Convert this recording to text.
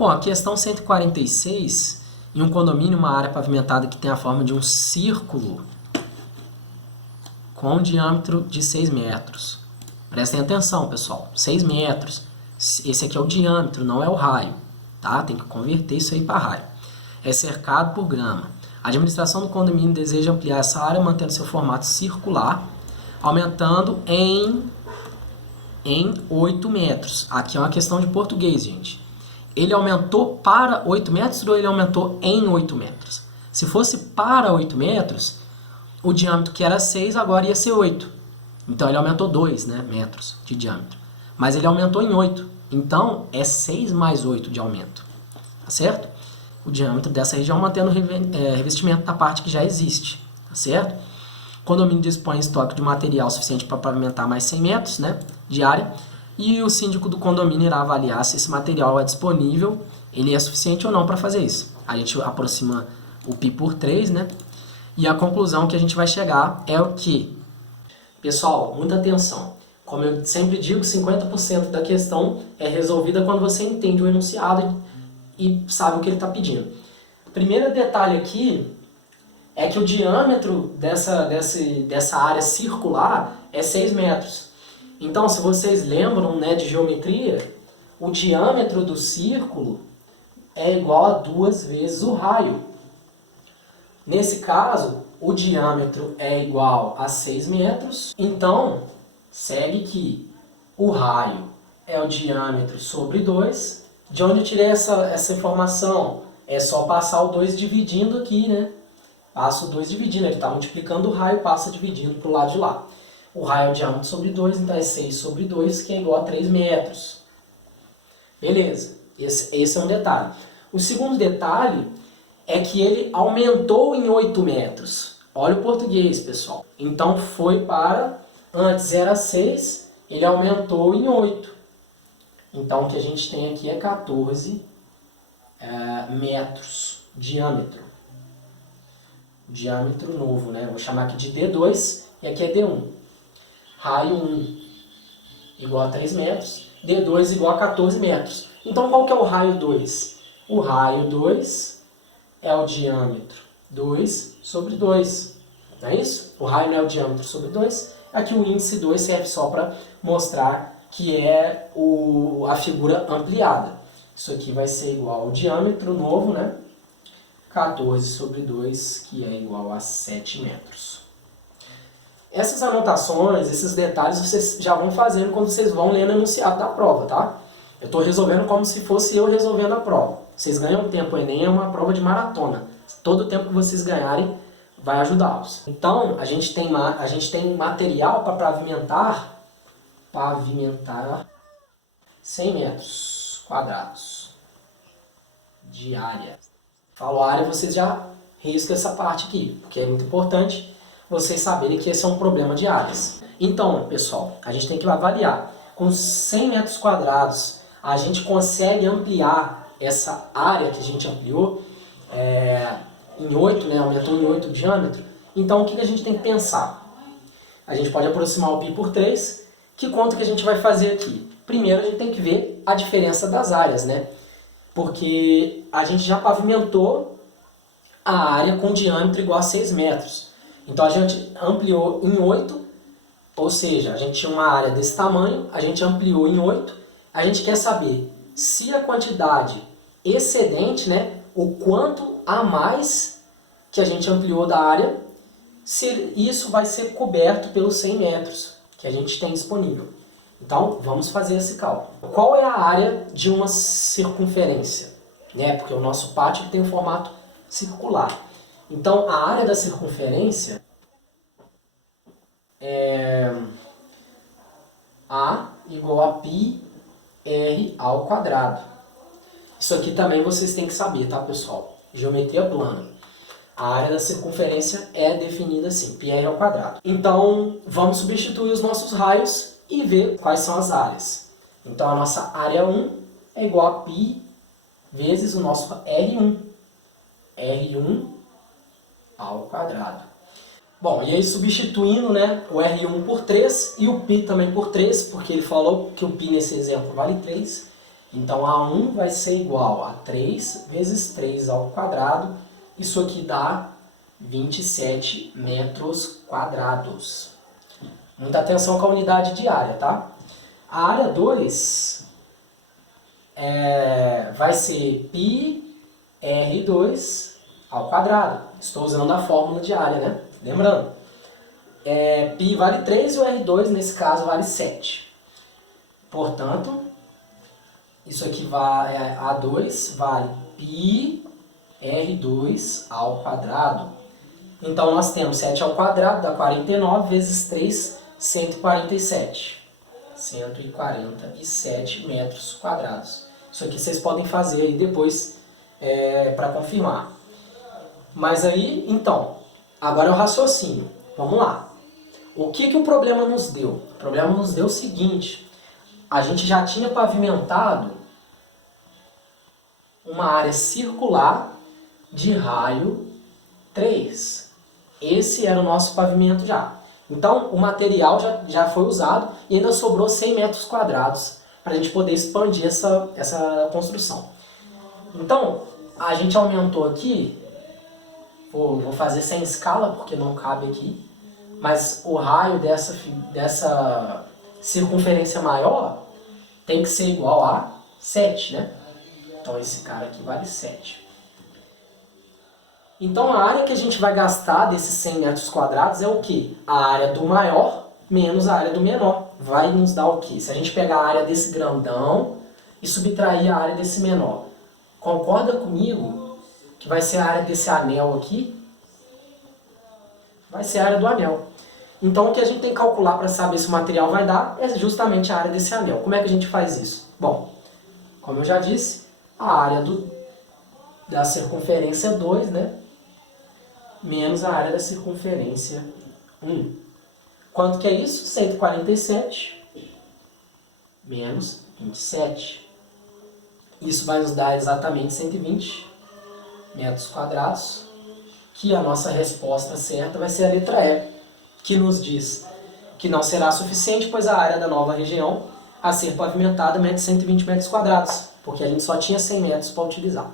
Bom, a questão 146, em um condomínio, uma área pavimentada que tem a forma de um círculo com um diâmetro de 6 metros. Prestem atenção, pessoal, 6 metros. Esse aqui é o diâmetro, não é o raio, tá? Tem que converter isso aí para raio. É cercado por grama. A administração do condomínio deseja ampliar essa área mantendo seu formato circular, aumentando em 8 metros. Aqui é uma questão de português, gente. Ele aumentou para 8 metros ou ele aumentou em 8 metros? Se fosse para 8 metros, o diâmetro que era 6 agora ia ser 8. Então ele aumentou 2, né, metros de diâmetro. Mas ele aumentou em 8. Então é 6 mais 8 de aumento. Tá certo? O diâmetro dessa região mantendo o revestimento da parte que já existe. Tá certo? O condomínio dispõe de estoque de material suficiente para pavimentar mais 100 metros, né, de área. E o síndico do condomínio irá avaliar se esse material é disponível, ele é suficiente ou não para fazer isso. A gente aproxima o π por 3, né? E a conclusão que a gente vai chegar é o que? Pessoal, muita atenção. Como eu sempre digo, 50% da questão é resolvida quando você entende o enunciado e sabe o que ele está pedindo. O primeiro detalhe aqui é que o diâmetro dessa área circular é 6 metros. Então, se vocês lembram, né, de geometria, o diâmetro do círculo é igual a 2 vezes o raio. Nesse caso, o diâmetro é igual a 6 metros. Então, segue que o raio é o diâmetro sobre 2. De onde eu tirei essa informação? É só passar o 2 dividindo aqui, né? Passa o 2 dividindo, ele está multiplicando o raio, passa dividindo para o lado de lá. O raio é o diâmetro sobre 2, então é 6 sobre 2, que é igual a 3 metros. Beleza, esse é um detalhe. O segundo detalhe é que ele aumentou em 8 metros. Olha o português, pessoal. Então foi para, antes era 6, ele aumentou em 8. Então o que a gente tem aqui é 14 metros, diâmetro. Diâmetro novo, né? Vou chamar aqui de D2 e aqui é D1. Raio 1 igual a 3 metros, D2 igual a 14 metros. Então, qual que é o raio 2? O raio 2 é o diâmetro 2 sobre 2. Não é isso? O raio não é o diâmetro sobre 2. Aqui o índice 2 serve só para mostrar que é a figura ampliada. Isso aqui vai ser igual ao diâmetro novo, né? 14 sobre 2, que é igual a 7 metros. Essas anotações, esses detalhes, vocês já vão fazendo quando vocês vão lendo o enunciado da prova, tá? Eu estou resolvendo como se fosse eu resolvendo a prova. Vocês ganham tempo, o Enem é uma prova de maratona. Todo o tempo que vocês ganharem vai ajudá-los. Então, a gente tem material para pavimentar 100 metros quadrados de área. Falo área, vocês já riscam essa parte aqui, porque é muito importante vocês saberem que esse é um problema de áreas. Então, pessoal, a gente tem que avaliar. Com 100 metros quadrados, a gente consegue ampliar essa área que a gente ampliou em 8, né? Aumentou em 8 o diâmetro. Então, o que a gente tem que pensar? A gente pode aproximar o π por 3. Que conta que a gente vai fazer aqui? Primeiro, a gente tem que ver a diferença das áreas, né? Porque a gente já pavimentou a área com diâmetro igual a 6 metros. Então, a gente ampliou em 8, ou seja, a gente tinha uma área desse tamanho, a gente ampliou em 8. A gente quer saber se a quantidade excedente, né, o quanto a mais que a gente ampliou da área, se isso vai ser coberto pelos 100 metros que a gente tem disponível. Então, vamos fazer esse cálculo. Qual é a área de uma circunferência? Né? Porque o nosso pátio tem um formato circular. Então, a área da circunferência é A igual a πr ao quadrado. Isso aqui também vocês têm que saber, tá, pessoal? Geometria plana. A área da circunferência é definida assim, πr ao quadrado. Então, vamos substituir os nossos raios e ver quais são as áreas. Então, a nossa área 1 é igual a π vezes o nosso R1. R1 ao quadrado. Bom, e aí substituindo, né, o R1 por 3 e o π também por 3, porque ele falou que o π nesse exemplo vale 3, Então, A1 vai ser igual a 3 vezes 3 ao quadrado. Isso aqui dá 27 metros quadrados. Muita atenção com a unidade de área, tá? A área 2 vai ser πr2 ao quadrado. Estou usando a fórmula de área, né? Lembrando, π vale 3 e o R2, nesse caso, vale 7. Portanto, isso aqui vai, A2 vale πr2 ao quadrado. Então, nós temos 7 ao quadrado, dá 49, vezes 3, 147. 147 metros quadrados. Isso aqui vocês podem fazer aí depois para confirmar. Mas aí, então, agora é o raciocínio. Vamos lá. O que o problema nos deu? O problema nos deu o seguinte. A gente já tinha pavimentado uma área circular de raio 3. Esse era o nosso pavimento já. Então, o material já foi usado e ainda sobrou 100 metros quadrados para a gente poder expandir essa construção. Então, a gente aumentou aqui, vou fazer sem escala porque não cabe aqui, mas o raio dessa circunferência maior tem que ser igual a 7, né? Então, esse cara aqui vale 7. Então, a área que a gente vai gastar desses 100 metros quadrados é o quê? A área do maior menos a área do menor. Vai nos dar o quê? Se a gente pegar a área desse grandão e subtrair a área desse menor. Concorda comigo que vai ser a área desse anel aqui? Vai ser a área do anel. Então, o que a gente tem que calcular para saber se o material vai dar é justamente a área desse anel. Como é que a gente faz isso? Bom, como eu já disse, a área da circunferência é 2, né? Menos a área da circunferência 1. Quanto que é isso? 147 menos 27. Isso vai nos dar exatamente 120 metros quadrados, que a nossa resposta certa vai ser a letra E, que nos diz que não será suficiente, pois a área da nova região a ser pavimentada mede 120 metros quadrados, porque a gente só tinha 100 metros para utilizar.